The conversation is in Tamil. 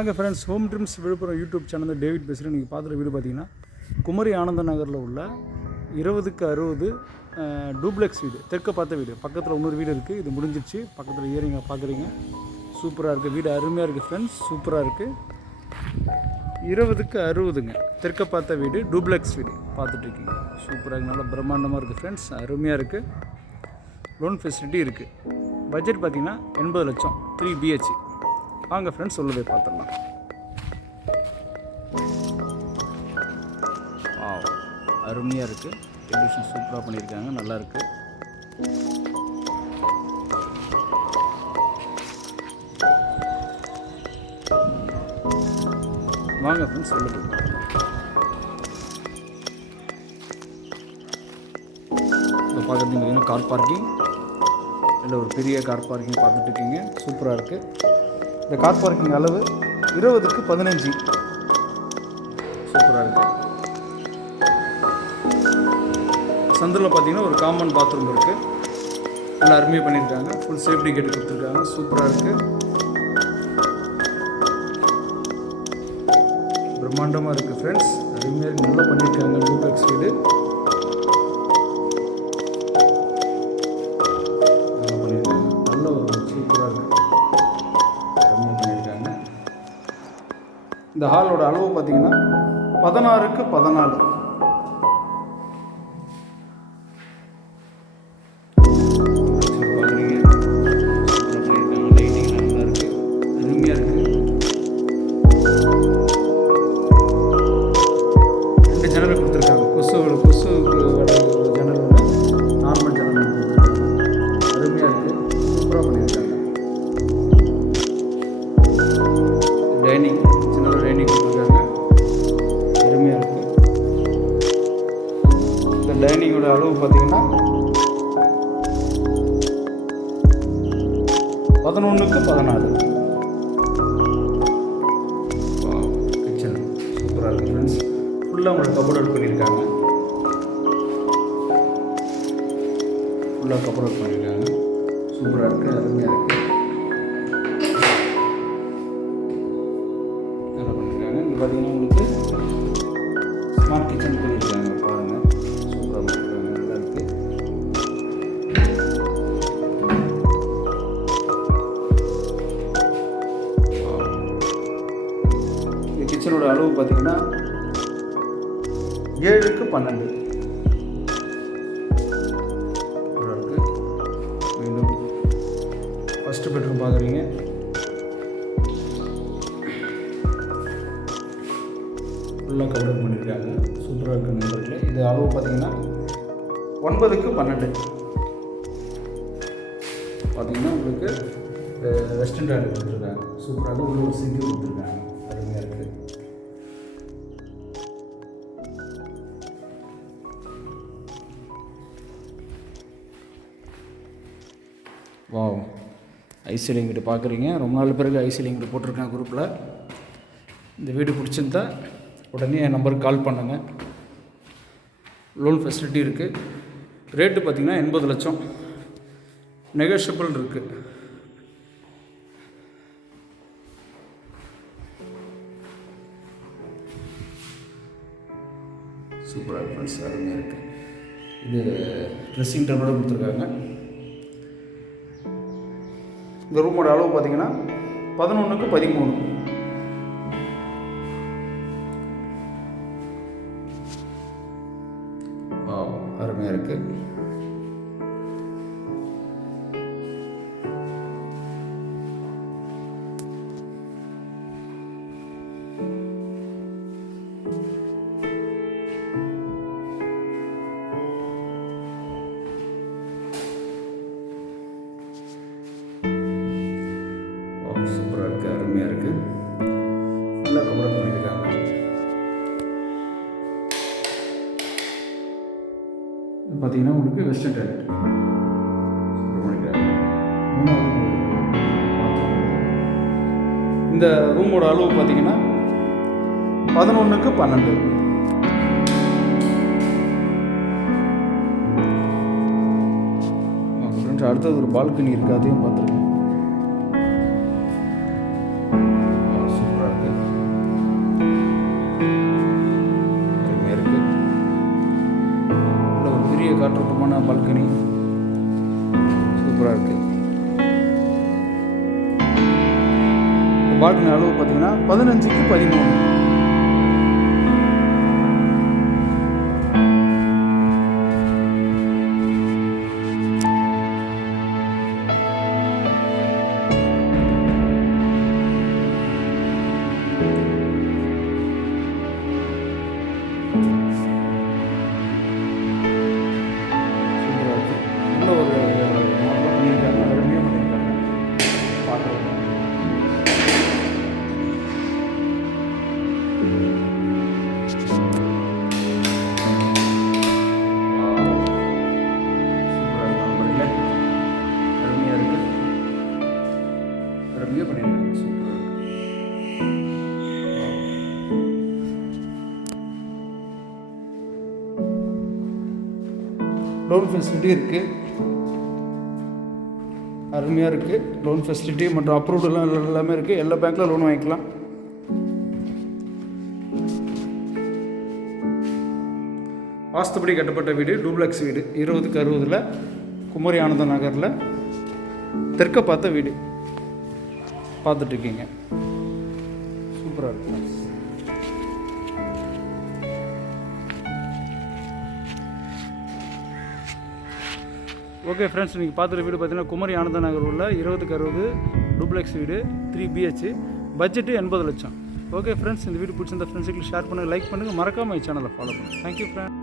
வணக்கம் friends, home dreams Villupuram YouTube channel David பேசுகிறேன். நீங்கள் பார்க்குற வீடு பார்த்தீங்கன்னா குமரி ஆனந்த நகரில் உள்ள 20க்கு 60 டூப்ளெக்ஸ் வீடு, தெற்க பார்த்த வீடு. பக்கத்தில் இன்னொரு வீடு இருக்குது, இது முடிஞ்சிடுச்சு. பக்கத்தில் ஏறிங்க பார்க்குறீங்க, சூப்பராக இருக்குது வீடு, அருமையாக இருக்குது ஃப்ரெண்ட்ஸ், சூப்பராக இருக்குது. 20க்கு 60ங்க, தெற்க பார்த்த வீடு, டூப்ளெக்ஸ் வீடு பார்த்துட்ருக்கீங்க. சூப்பராக இருக்குது, நல்லா பிரம்மாண்டமாக இருக்குது ஃப்ரெண்ட்ஸ், அருமையாக இருக்குது. லோன் ஃபெசிலிட்டி இருக்குது. பட்ஜெட் பார்த்திங்கன்னா 80 லட்சம், 3 BH. வாங்க ஃப்ரெண்ட்ஸ், உள்ளதை பார்த்துடலாம். அருமையாக இருக்குது, டெலிவிஷன் சூப்பராக பண்ணியிருக்காங்க, நல்லா இருக்குது. வாங்க ஃப்ரெண்ட்ஸ், உள்ளது இப்போ பார்க்குறீங்க. கார் பார்க்கிங், இல்லை ஒரு பெரிய கார் பார்க்கிங் பார்த்துட்டு இருக்கீங்க, சூப்பராக இருக்குது. இந்த கார் பார்க்கிங் அளவு 20க்கு 15, சூப்பராக இருக்குது. சந்தில் பார்த்தீங்கன்னா ஒரு காமன் பாத்ரூம் இருக்குது, நல்லா அருமையாக பண்ணியிருக்காங்க. ஃபுல் சேஃப்டி கேட்டு கொடுத்துருக்காங்க, சூப்பராக இருக்குது, பிரம்மாண்டமாக இருக்குது ஃப்ரெண்ட்ஸ், அருமையாக இருக்குது, நல்லா பண்ணியிருக்காங்க. டூப்ளெக்ஸ் வீடு நல்லா பண்ணியிருக்காங்க, நல்ல ஒரு சூப்பராக இருக்குது, அருமையாக பண்ணியிருக்காங்க. இந்த ஹாலோட அளவு பார்த்தீங்கன்னா 16க்கு 14. ஜன்னல் கொடுத்துருக்காங்க, கொசுக்கு ஜன்னல் ஒன்று, நார்மல் ஜன்னல் கொடுத்துருக்காங்க, அருமையாக இருக்குது, சூப்பராக பண்ணியிருக்காங்க. டைனிங், சின்ன டைனிங் கொடுத்துருக்காங்க, அருமையாக இருக்குது. இந்த டைனிங்கோட அளவு பார்த்தீங்கன்னா 11க்கு 14. கிச்சன் சூப்பராக இருக்குது ஃப்ரெண்ட்ஸ், ஃபுல்லாக உங்களுக்கு கபோர்ட் ஒர்க் பண்ணியிருக்காங்க, ஃபுல்லாக கபோர்ட் ஒர்க் பண்ணியிருக்காங்க, சூப்பராக இருக்குது, அருமையாக இருக்குது, நல்லா பண்ணியிருக்காங்க. இங்கே பார்த்தீங்கன்னா உங்களுக்கு ஸ்மார்ட் கிச்சன் பண்ணியிருக்காங்க, பாருங்கள், சூப்பராக பண்ணியிருக்காங்க, நல்லா இருக்குது. இந்த கிச்சனோட அளவு பார்த்தீங்கன்னா 7க்கு 12. மீண்டும் ஃபஸ்ட்டு பெட்ரூம் பார்க்குறீங்க, ஃபுல்லாக கவர் பண்ணியிருக்காங்க, சூப்பராக இருக்குது நண்பர்களே. இது அளவு பார்த்தீங்கன்னா 9க்கு 12. பார்த்தீங்கன்னா உங்களுக்கு வெஸ்டர்ன் டாய்லெட் கொடுத்துருக்காங்க, சூப்பராக உள்ள ஒரு சிங்க் கொடுத்துருக்காங்க, அருமையாக இருக்குது. வாவ், ஐசிலிங் வீடு பார்க்குறீங்க, ரொம்ப நாள் பிறகு ஐசிலிங் வீடு போட்டிருக்கேன் குரூப்பில். இந்த வீடு பிடிச்சிருந்தா உடனே என் நம்பருக்கு கால் பண்ணுங்கள். லோன் ஃபெசிலிட்டி இருக்குது. ரேட்டு பார்த்திங்கன்னா 80 லட்சம், நெகோஷியபிள் இருக்குது. சூப்பராக ஃப்ரெண்ட்ஸ், அருமையாக இருக்குது. இது ட்ரெஸ்ஸிங் டேபிளோட கொடுத்துருக்காங்க. இந்த ரூமோட அளவு பார்த்தீங்கன்னா 11க்கு 13. அருமையாக இருக்குது. சூப்பராக இருக்குது, அருமையாக இருக்குது, ஃபுல்லாக கவர் பண்ணியிருக்காங்க. பார்த்தீங்கன்னா உங்களுக்கு வெஸ்டர்ன் டாய்லெட் சூப்பர் பண்ணியிருக்காங்க. 3வது பாத்ரூம். இந்த ரூமோட அளவு பார்த்தீங்கன்னா 11க்கு 12. அடுத்தது ஒரு பால்கனி இருக்குது, அதையும் பார்த்துருக்கேன். சூப்பராக காற்றோட்டமான பால்கனி சூப்பராக இருக்குது. பால்கனி அளவு பார்த்தீங்கன்னா 15க்கு 13. நல்ல ஒரு மாடலாக பண்ணியிருக்காங்க, அருமையாக பண்ணியிருக்காங்க. பார்க்குறோம் அருமையாக இருக்குது, அருமையாக பண்ணியிருக்காங்க, சூப்பராக இருக்குது. லோன் ஃபெசிலிட்டி இருக்குது, அருமையாக இருக்குது. லோன் ஃபெசிலிட்டி மற்றும் அப்ரூவ்டெல்லாம் எல்லாமே இருக்குது. எல்லா பேங்க்கில் லோன் வாங்கிக்கலாம். வாஸ்துபடி கட்டப்பட்ட வீடு, டூப்ளெக்ஸ் வீடு, 20க்கு 60 குமரி ஆனந்த நகரில் தெற்க பார்த்த வீடு பார்த்துட்ருக்கீங்க. சூப்பராக இருக்கு. ஓகே ஃப்ரெண்ட்ஸ், நீங்கள் பார்த்துட்டு வீடு பார்த்தீங்கன்னா குமரி ஆனந்த நகர் உள்ள 20க்கு 60 டூப்ளெக்ஸ் வீடு, 3 BH, பட்ஜெட்டு 80 லட்சம். ஓகே ஃப்ரெண்ட்ஸ், இந்த வீடு பிடிச்சிருந்த ஃப்ரெண்ட்ஸுக்கு ஷேர் பண்ணுங்கள், லைக் பண்ணுங்கள், மறக்காமல் சேனலை ஃபாலோ பண்ணுங்கள். Thank you friends.